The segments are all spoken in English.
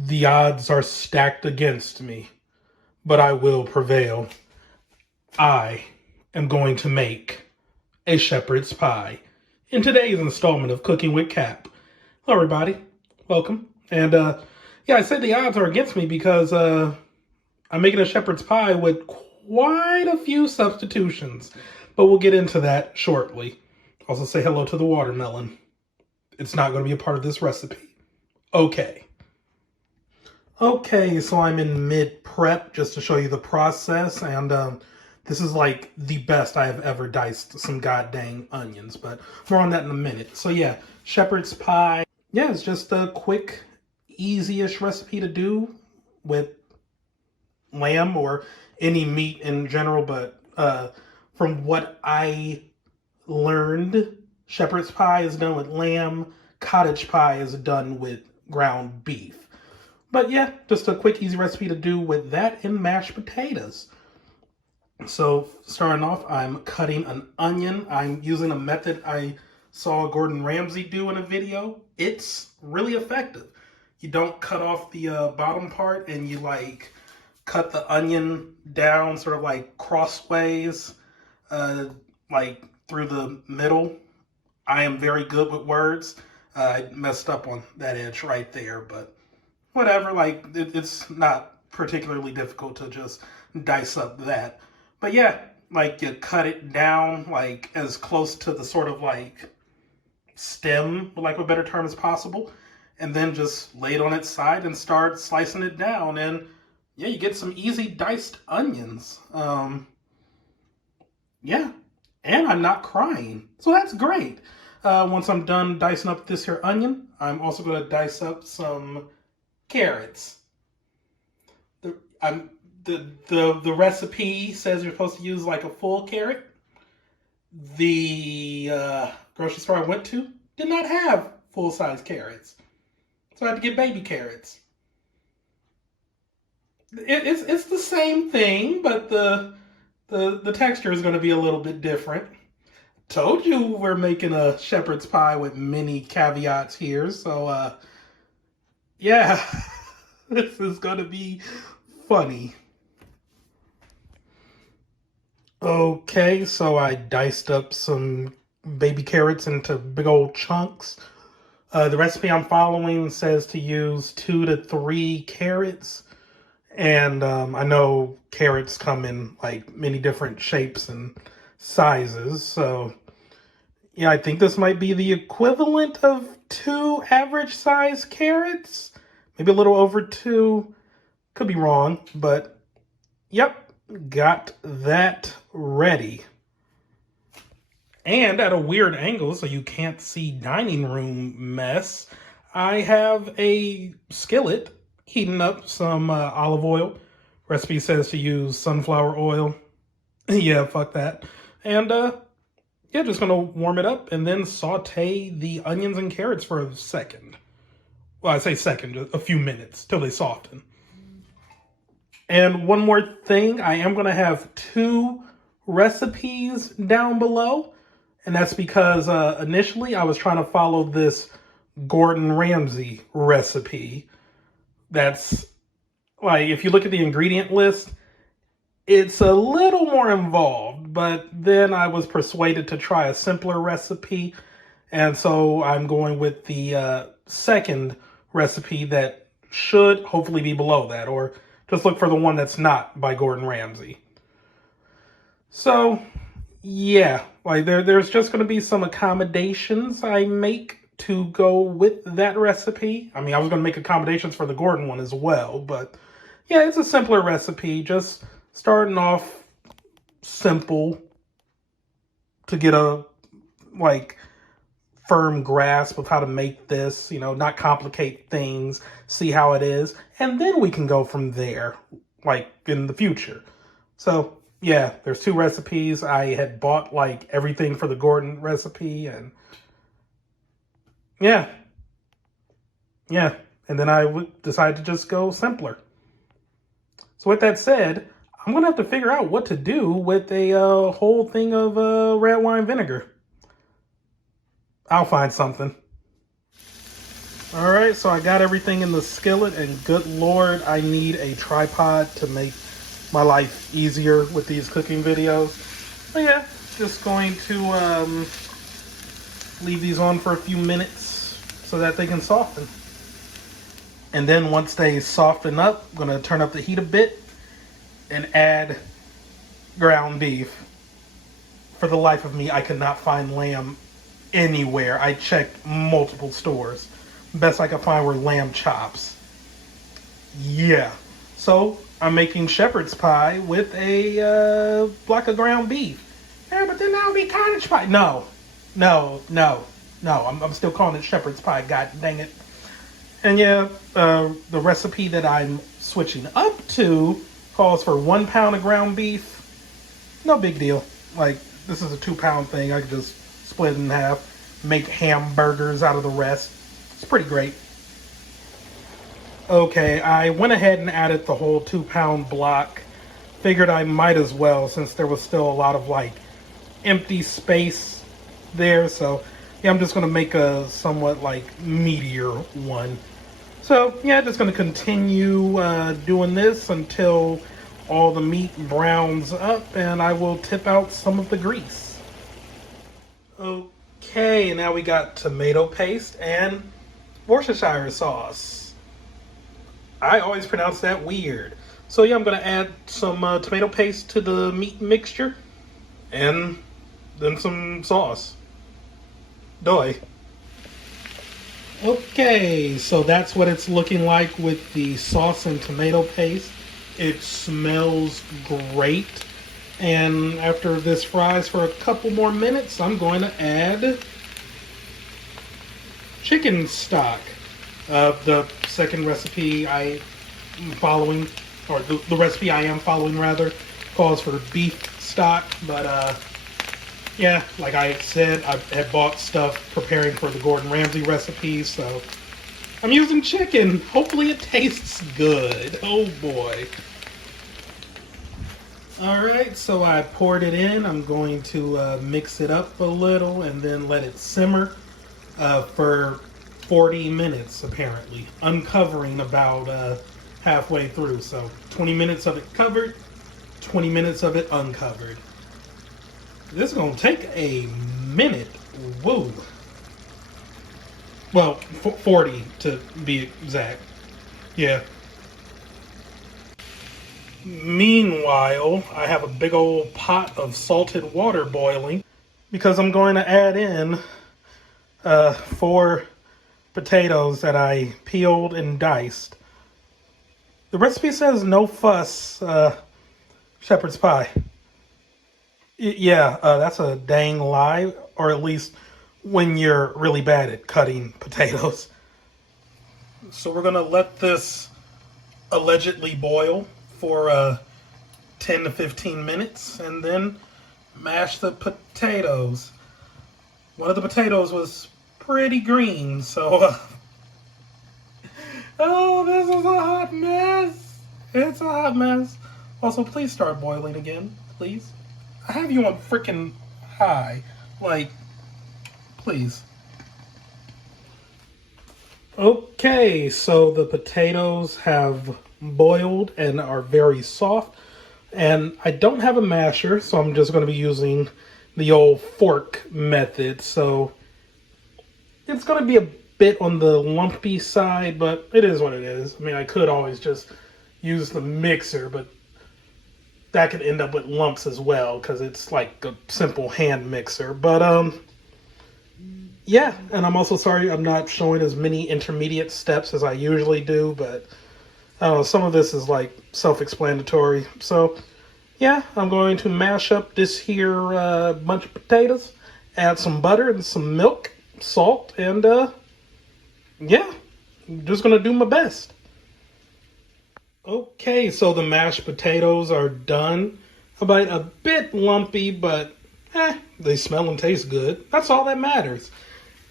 The odds are stacked against me, but I will prevail. I am going to make a shepherd's pie in today's installment of Cooking with Cap. Hello, everybody. Welcome. And yeah, I said the odds are against me because I'm making a shepherd's pie with quite a few substitutions, but we'll get into that shortly. Also, say hello to the watermelon. It's not going to be a part of this recipe. Okay. Okay, so I'm in mid-prep just to show you the process, and this is like the best I have ever diced some goddamn onions, but more on that in a minute. So yeah, shepherd's pie. Yeah, it's just a quick, easy-ish recipe to do with lamb or any meat in general, but from what I learned, shepherd's pie is done with lamb, cottage pie is done with ground beef. But yeah, just a quick, easy recipe to do with that and mashed potatoes. So starting off, I'm cutting an onion. I'm using a method I saw Gordon Ramsay do in a video. It's really effective. You don't cut off the bottom part, and you like cut the onion down sort of like crossways, like through the middle. I am very good with words. I messed up on that edge right there, but whatever, like, it's not particularly difficult to just dice up that. But yeah, like, you cut it down, like, as close to the sort of, like, stem, for lack of a better term, as possible. And then just lay it on its side and start slicing it down. And yeah, you get some easy diced onions. Yeah, and I'm not crying. So that's great. Once I'm done dicing up this here onion, I'm also going to dice up some carrots. The recipe says you're supposed to use like a full carrot. The grocery store I went to did not have full-size carrots, so I had to get baby carrots. It's the same thing, but the texture is going to be a little bit different. Told you we're making a shepherd's pie with many caveats here, so yeah, this is gonna be funny. Okay, so I diced up some baby carrots into big old chunks. The recipe I'm following says to use 2 to 3 carrots. And I know carrots come in like many different shapes and sizes. So yeah, I think this might be the equivalent of 2 average size carrots. Maybe a little over 2. Could be wrong, but yep, got that ready. And at a weird angle, so you can't see dining room mess, I have a skillet heating up some olive oil. Recipe says to use sunflower oil. Yeah, fuck that. And yeah, just gonna warm it up and then saute the onions and carrots for a second. Well, I say second, just a few minutes till they soften. And one more thing, I am gonna have 2 recipes down below. And that's because initially I was trying to follow this Gordon Ramsay recipe. That's like, if you look at the ingredient list, it's a little more involved, but then I was persuaded to try a simpler recipe. And so I'm going with the second recipe that should hopefully be below that, or just look for the one that's not by Gordon Ramsay. So yeah, like there's just going to be some accommodations I make to go with that recipe. I mean, I was going to make accommodations for the Gordon one as well, but yeah, it's a simpler recipe. Just starting off simple to get a like firm grasp of how to make this, you know, not complicate things, see how it is, and then we can go from there, like in the future. So yeah, there's 2 recipes. I had bought like everything for the Gordon recipe, and yeah. And then I decided to just go simpler. So with that said, I'm gonna have to figure out what to do with a whole thing of red wine vinegar. I'll find something. All right, so I got everything in the skillet, and good Lord, I need a tripod to make my life easier with these cooking videos. But yeah, just going to leave these on for a few minutes so that they can soften. And then once they soften up, I'm going to turn up the heat a bit and add ground beef. For the life of me, I could not find lamb anywhere. I checked multiple stores. Best I could find were lamb chops. Yeah. So I'm making shepherd's pie with a block of ground beef. Yeah, but then that would be cottage pie. No. I'm still calling it shepherd's pie. God dang it. And yeah, the recipe that I'm switching up to calls for 1 pound of ground beef. No big deal. Like, this is a 2-pound thing. I could just split it in half, make hamburgers out of the rest. It's pretty great. Okay, I went ahead and added the whole 2-pound block. Figured I might as well since there was still a lot of like empty space there. So yeah, I'm just gonna make a somewhat like meatier one. So yeah, just gonna continue doing this until all the meat browns up, and I will tip out some of the grease. Okay, now we got tomato paste and Worcestershire sauce. I always pronounce that weird. So yeah, I'm gonna add some tomato paste to the meat mixture, and then some sauce. Doy. Okay, so that's what it's looking like with the sauce and tomato paste. It smells great. And after this fries for a couple more minutes, I'm going to add chicken stock. The second recipe I am following, or the recipe I am following rather, calls for beef stock. But yeah, like I said, I had bought stuff preparing for the Gordon Ramsay recipe, so I'm using chicken. Hopefully it tastes good. Oh boy. Alright, so I poured it in. I'm going to mix it up a little and then let it simmer for 40 minutes apparently, uncovering about halfway through. So 20 minutes of it covered, 20 minutes of it uncovered. This is going to take a minute. Whoa. Well, 40 to be exact. Yeah. Meanwhile, I have a big old pot of salted water boiling because I'm going to add in 4 potatoes that I peeled and diced. The recipe says no fuss shepherd's pie. Yeah, that's a dang lie, or at least when you're really bad at cutting potatoes. So we're going to let this allegedly boil for 10 to 15 minutes and then mash the potatoes. One of the potatoes was pretty green, so oh, this is a hot mess. It's a hot mess. Also, please start boiling again, please. I have you on freaking high. Like, please. Okay, so the potatoes have boiled and are very soft. And I don't have a masher, so I'm just going to be using the old fork method. So it's going to be a bit on the lumpy side, but it is what it is. I mean, I could always just use the mixer, but that could end up with lumps as well because it's like a simple hand mixer. But yeah, and I'm also sorry I'm not showing as many intermediate steps as I usually do, but I don't know, some of this is like self-explanatory. So yeah, I'm going to mash up this here bunch of potatoes, add some butter and some milk, salt, and yeah, I'm just gonna do my best. Okay, so the mashed potatoes are done. About a bit lumpy, but they smell and taste good. That's all that matters.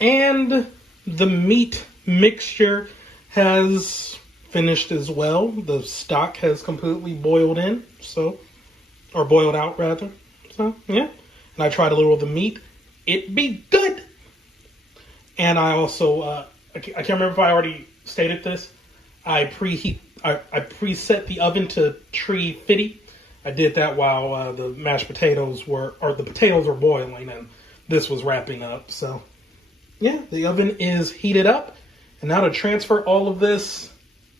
And the meat mixture has finished as well. The stock has completely boiled in, or boiled out rather. So yeah, and I tried a little of the meat. It be good. And I also I can't remember if I already stated this. I preset the oven to 350. I did that while the potatoes were boiling and this was wrapping up. So yeah, the oven is heated up. And now to transfer all of this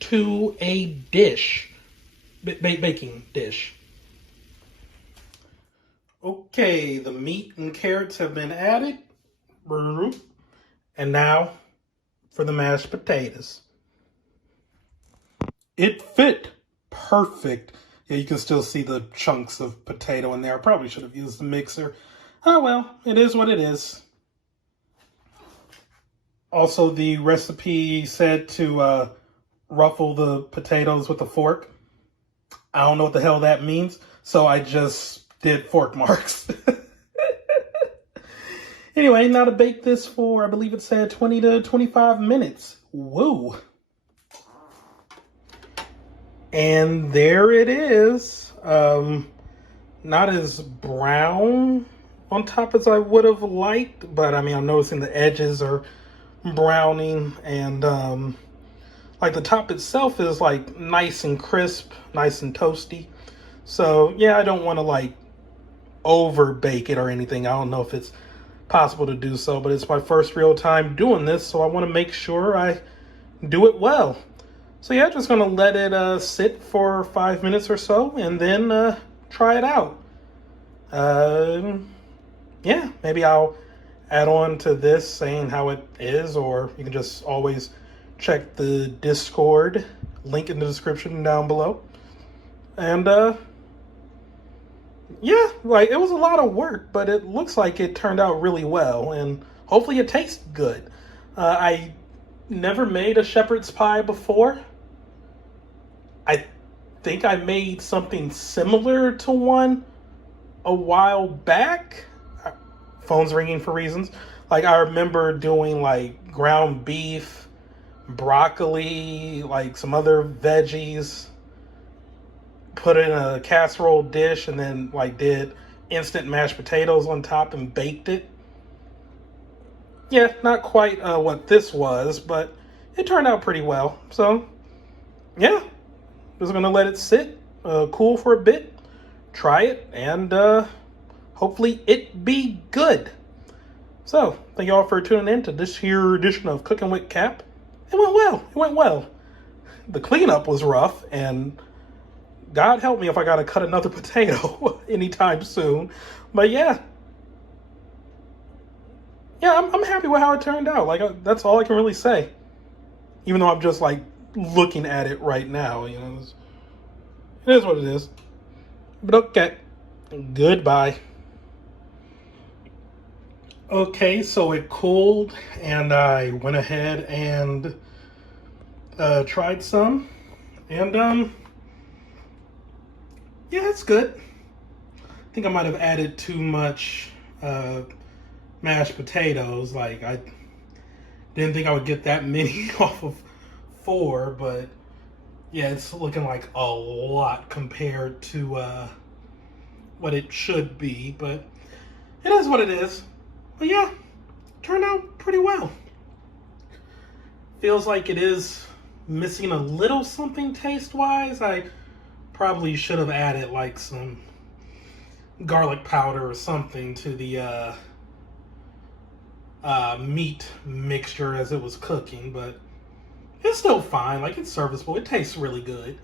to a dish, baking dish. Okay, the meat and carrots have been added. And now for the mashed potatoes. It fit perfect. Yeah, you can still see the chunks of potato in there. I probably should have used the mixer. Oh well, it is what it is. Also, the recipe said to ruffle the potatoes with a fork. I don't know what the hell that means, so I just did fork marks. Anyway, now to bake this for, I believe it said 20 to 25 minutes. Woo! And there it is. Not as brown on top as I would have liked, but I mean, I'm noticing the edges are browning, and like the top itself is like nice and crisp, nice and toasty. So yeah, I don't want to like over bake it or anything. I don't know if it's possible to do so, but it's my first real time doing this, so I want to make sure I do it well. So yeah, just gonna let it sit for 5 minutes or so, and then try it out. Yeah, maybe I'll add on to this saying how it is, or you can just always check the Discord link in the description down below. And yeah, like it was a lot of work, but it looks like it turned out really well, and hopefully it tastes good. I never made a shepherd's pie before. I think I made something similar to one a while back. Phone's ringing for reasons. Like I remember doing like ground beef, broccoli, like some other veggies, put it in a casserole dish, and then like did instant mashed potatoes on top and baked it. Yeah, not quite what this was, but it turned out pretty well. So yeah, just gonna let it sit, cool for a bit, try it, and hopefully it be good. So thank you all for tuning in to this here edition of Cooking with Cap. It went well. It went well. The cleanup was rough, and God help me if I gotta cut another potato anytime soon. But yeah, I'm happy with how it turned out. Like that's all I can really say. Even though I'm just like looking at it right now, you know, it is what it is. But okay, goodbye. Okay, so it cooled, and I went ahead and tried some, and yeah, it's good. I think I might have added too much mashed potatoes. Like I didn't think I would get that many off of 4, but yeah, it's looking like a lot compared to what it should be. But it is what it is. But yeah, turned out pretty well. Feels like it is missing a little something taste-wise. I probably should have added like some garlic powder or something to the meat mixture as it was cooking, but it's still fine. Like it's serviceable. It tastes really good.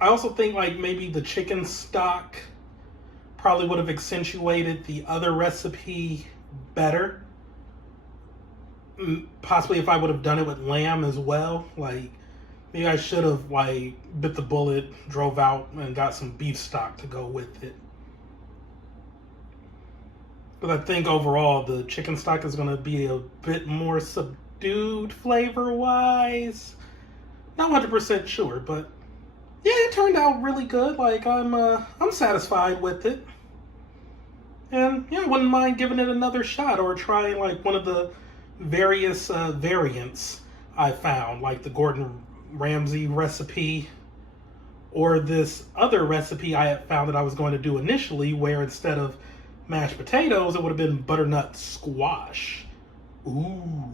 I also think like maybe the chicken stock probably would have accentuated the other recipe better. Possibly if I would have done it with lamb as well. Like maybe I should have like bit the bullet, drove out and got some beef stock to go with it. But I think overall the chicken stock is going to be a bit more subdued flavor-wise. Not 100% sure, but yeah, it turned out really good. Like I'm satisfied with it. And yeah, I wouldn't mind giving it another shot or trying like one of the various variants I found, like the Gordon Ramsay recipe, or this other recipe I had found that I was going to do initially, where instead of mashed potatoes, it would have been butternut squash. Ooh.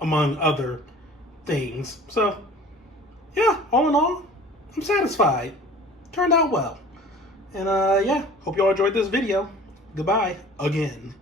among other things. So, yeah, all in all, I'm satisfied. Turned out well. And yeah, hope y'all enjoyed this video. Goodbye again.